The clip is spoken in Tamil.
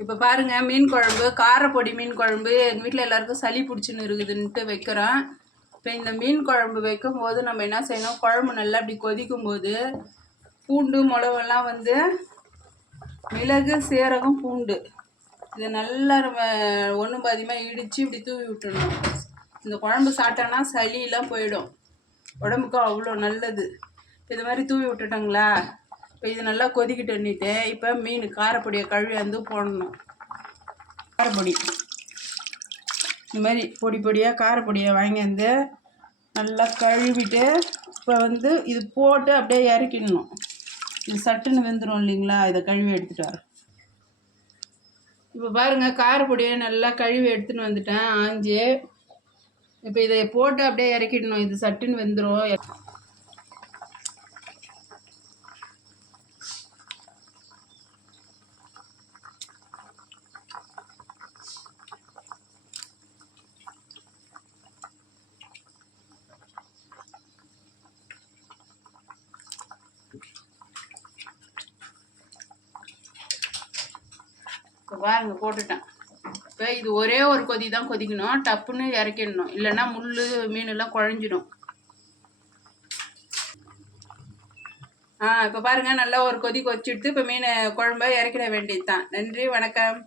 இப்போ பாருங்க மீன் குழம்பு காரப்பொடி மீன் குழம்பு எங்கள் வீட்டில் எல்லாருக்கும் சளி பிடிச்சின்னு இருக்குதுன்ட்டு வைக்கிறோம். இப்போ இந்த மீன் குழம்பு வைக்கும் போது நம்ம என்ன செய்யணும்? குழம்பு நல்லா அப்படி கொதிக்கும் போது பூண்டு மிளகெல்லாம் வந்து மிளகு சீரகம் பூண்டு இதை நல்லா நம்ம ஒன்றும் பாதியமாக இடித்து இப்படி தூவி விட்டுடணும். இந்த குழம்பு சாப்பிட்டோன்னா சளியெல்லாம் போயிடும். உடம்புக்கு அவ்வளோ நல்லது. இது மாதிரி தூவி விட்டுட்டோங்களா? இப்போ இது நல்லா கொதிக்கிட்டு இப்போ மீன் காரப்பொடியை கழுவி வந்து போடணும். காரப்பொடி. இந்த மாதிரி பொடி பொடியாக காரப்பொடியை வாங்கி வந்து நல்லா கழுவிட்டு இப்போ வந்து இது போட்டு அப்படியே இறக்கிடணும். இது சட்டுன்னு வெந்துடும் இல்லைங்களா? இதை கழுவி எடுத்துட்டு வரோம் இப்போ பாருங்கள் காரப்பொடியை நல்லா கழுவி எடுத்துன்னு வந்துட்டேன் ஆஞ்சி. இப்போ இதை போட்டு அப்படியே இறக்கிடணும். இது சட்டுன்னு வெந்துடும் பாருங்க போட்டுட்டேன். இப்போ இது ஒரே ஒரு கொதி தான் கொதிக்கணும். டப்புன்னு இறக்கிடணும். இல்லைன்னா முள் மீனெல்லாம் குழஞ்சிடும். ஆ இப்போ பாருங்க நல்லா ஒரு கொதி கொதிச்சுடுத்து இப்போ மீன் குழம்ப இறக்கிட வேண்டியது தான் நன்றி வணக்கம்.